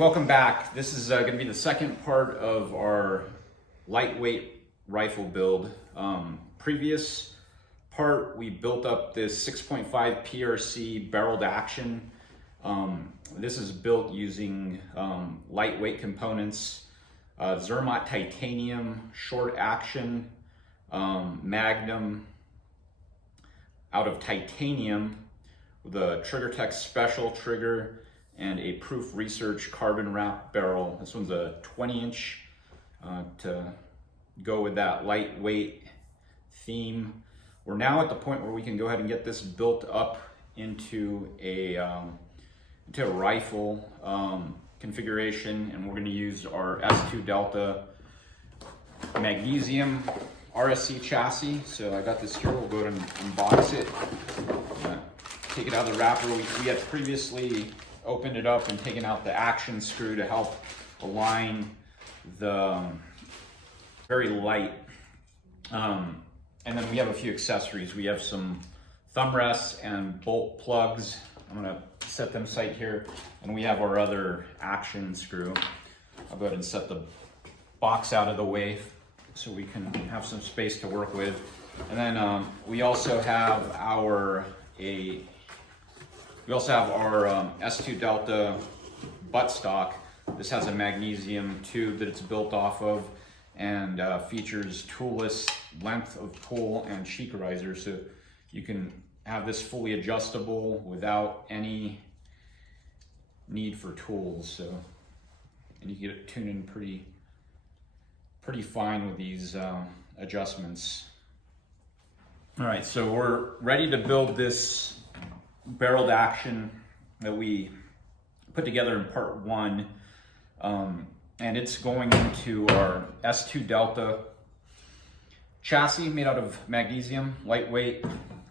welcome back. This is going to be the second part of our lightweight rifle build. Previous part, we built up this 6.5 PRC barreled action. This is built using lightweight components, Zermatt titanium, short action, magnum out of titanium with a TriggerTech special trigger and a Proof Research carbon wrap barrel. This one's a 20-inch to go with that lightweight theme. We're now at the point where we can go ahead and get this built up into a rifle configuration, and we're going to use our S2Delta magnesium RS-C chassis. So I got this here. We'll go ahead and unbox it. Take it out of the wrapper. We had previously opened it up and taken out the action screw to help align the very light. And then we have a few accessories. We have some thumb rests and bolt plugs. I'm gonna set them sight here. And we have our other action screw. I'll go ahead and set the box out of the way so we can have some space to work with. And then we also have our S2Delta buttstock. This has a magnesium tube that it's built off of, and features toolless length of pull and cheek riser, so you can have this fully adjustable without any need for tools. So, and you can get it tuned in pretty fine with these adjustments. All right, so we're ready to build this barreled action that we put together in part one, and it's going into our S2Delta chassis made out of magnesium, lightweight.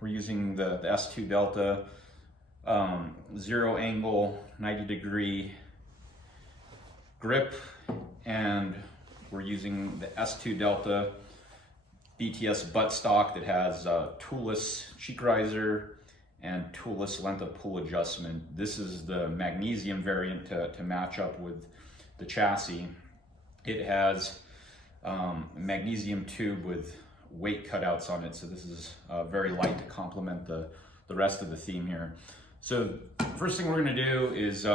We're using the S2Delta zero angle 90-degree grip, and we're using the S2Delta BTS buttstock that has toolless cheek riser and toolless length of pull adjustment. This is the magnesium variant to match up with the chassis. It has a magnesium tube with weight cutouts on it, so this is very light to complement the rest of the theme here. So first thing we're gonna do is,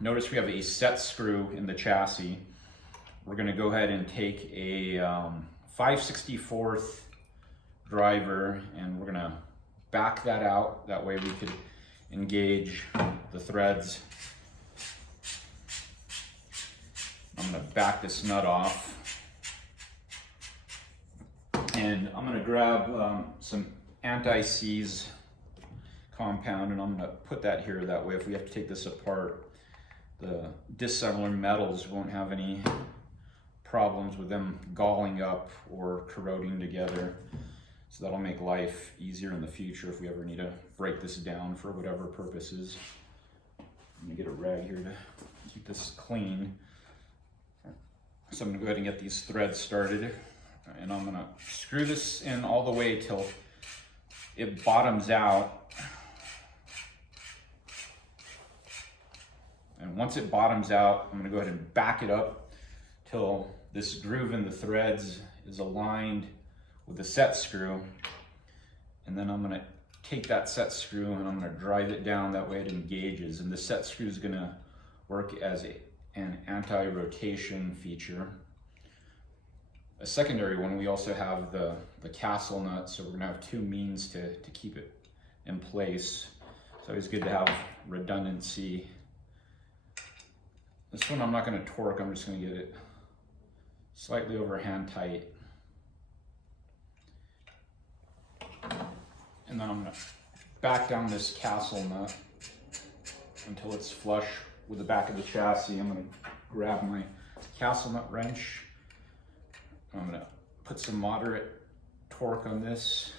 notice we have a set screw in the chassis. We're gonna go ahead and take a 5/64 driver, and we're gonna back that out. That way we could engage the threads. I'm gonna back this nut off. And I'm gonna grab some anti-seize compound, and I'm gonna put that here. That way if we have to take this apart, the dissimilar metals won't have any problems with them galling up or corroding together. So that'll make life easier in the future if we ever need to break this down for whatever purposes. I'm gonna get a rag here to keep this clean. So I'm gonna go ahead and get these threads started, and I'm gonna screw this in all the way till it bottoms out. And once it bottoms out, I'm gonna go ahead and back it up till this groove in the threads is aligned with the set screw. And then I'm gonna take that set screw and I'm gonna drive it down. That way it engages, and the set screw is gonna work as an anti-rotation feature. A secondary one, we also have the castle nut, so we're gonna have two means to keep it in place. It's always good to have redundancy. This one I'm not gonna torque, I'm just gonna get it slightly over hand tight. And then I'm gonna back down this castle nut until it's flush with the back of the chassis. I'm gonna grab my castle nut wrench. I'm gonna put some moderate torque on this.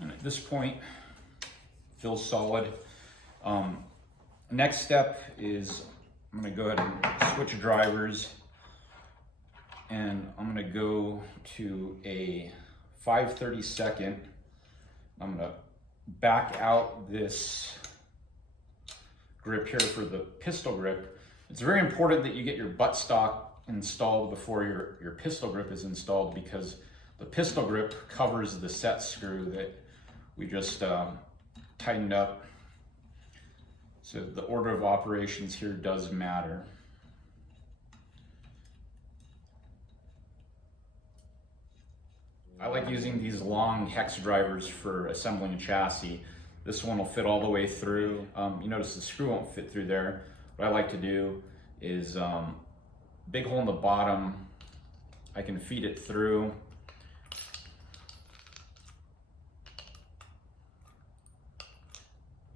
And at this point, it feels solid. Next step is I'm gonna go ahead and switch drivers, and I'm gonna go to a 5/32. I'm gonna back out this grip here for the pistol grip. It's very important that you get your buttstock installed before your pistol grip is installed, because the pistol grip covers the set screw that we just tightened up. So the order of operations here does matter. I like using these long hex drivers for assembling a chassis. This one will fit all the way through. You notice the screw won't fit through there. What I like to do is big hole in the bottom, I can feed it through.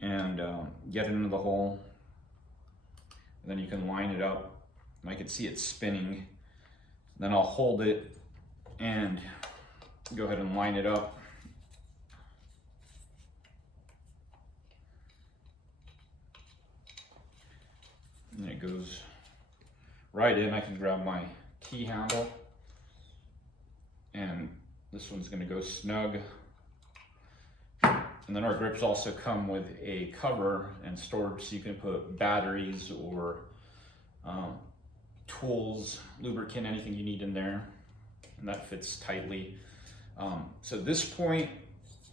And get it into the hole. And then you can line it up. And I can see it spinning. Then I'll hold it and go ahead and line it up. And it goes right in. I can grab my key handle, and this one's going to go snug. And then our grips also come with a cover and storage, so you can put batteries or tools, lubricant, anything you need in there, and that fits tightly. So at this point,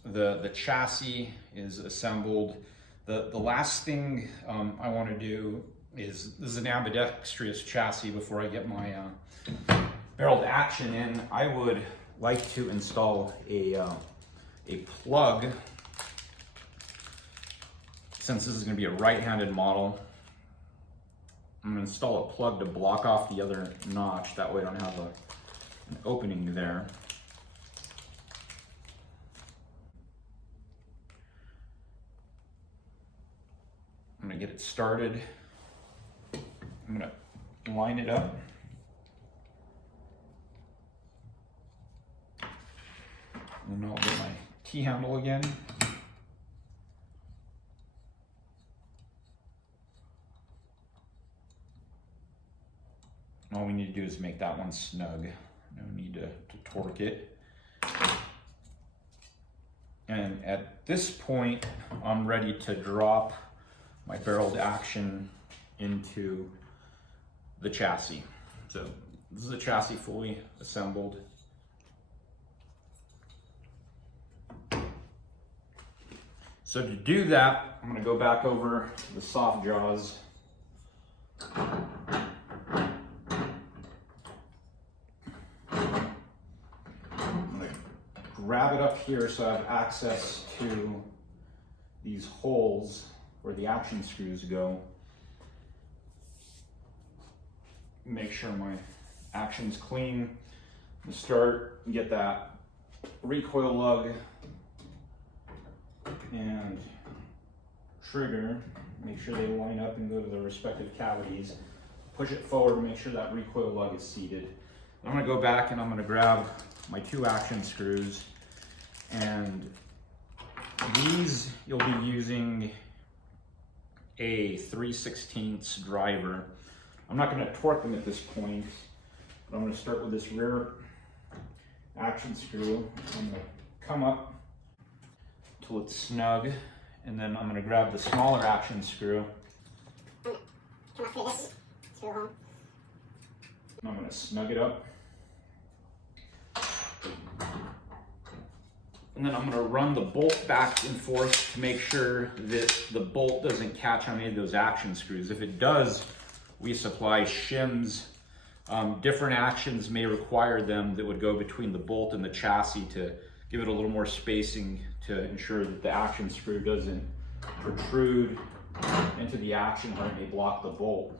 the chassis is assembled. The last thing I want to do is, this is an ambidextrous chassis. Before I get my barreled action in, I would like to install a plug. Since this is going to be a right-handed model, I'm going to install a plug to block off the other notch. That way I don't have an opening there. I'm going to get it started. I'm going to line it up. And then I'll get my key handle again. All we need to do is make that one snug. No need to torque it. And at this point, I'm ready to drop my barreled action into the chassis. So this is the chassis fully assembled. So to do that, I'm going to go back over the soft jaws. Grab it up here so I have access to these holes where the action screws go. Make sure my action's clean. I'm gonna start and get that recoil lug and trigger. Make sure they line up and go to their respective cavities. Push it forward and make sure that recoil lug is seated. I'm gonna go back and I'm gonna grab my 2 action screws, and these you'll be using a 3/16 driver. I'm not going to torque them at this point, but I'm going to start with this rear action screw. I'm going to come up till it's snug, and then I'm going to grab the smaller action screw. Come up through this screw hole. And I'm going to snug it up. And then I'm going to run the bolt back and forth to make sure that the bolt doesn't catch on any of those action screws. If it does, we supply shims. Different actions may require them that would go between the bolt and the chassis to give it a little more spacing to ensure that the action screw doesn't protrude into the action where it may block the bolt.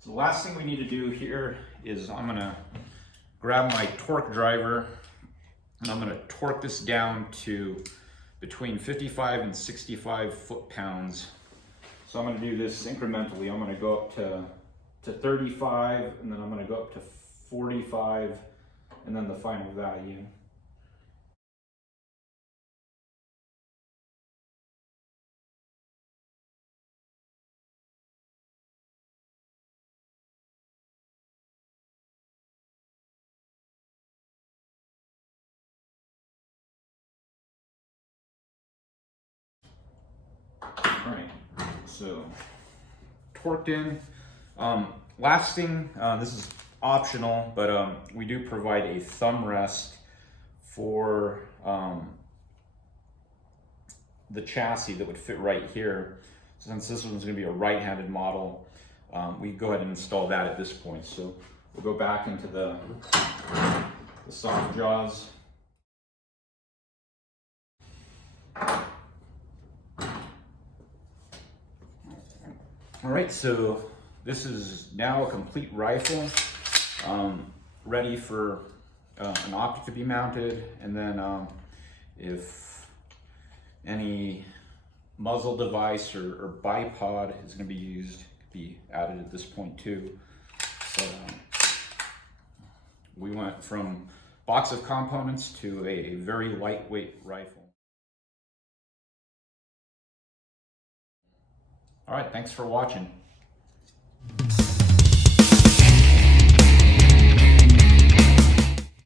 So the last thing we need to do here is I'm going to grab my torque driver, and I'm going to torque this down to between 55 and 65 foot-pounds. So I'm going to do this incrementally. I'm going to go up to 35, and then I'm going to go up to 45, and then the final value. All right, So torqued in. Last thing, this is optional, but we do provide a thumb rest for the chassis that would fit right here. Since this one's going to be a right-handed model, we go ahead and install that at this point. So we'll go back into the soft jaws. All right, so this is now a complete rifle, ready for an optic to be mounted, and then if any muzzle device or bipod is going to be used, be added at this point too. So we went from box of components to a very lightweight rifle. All right, thanks for watching.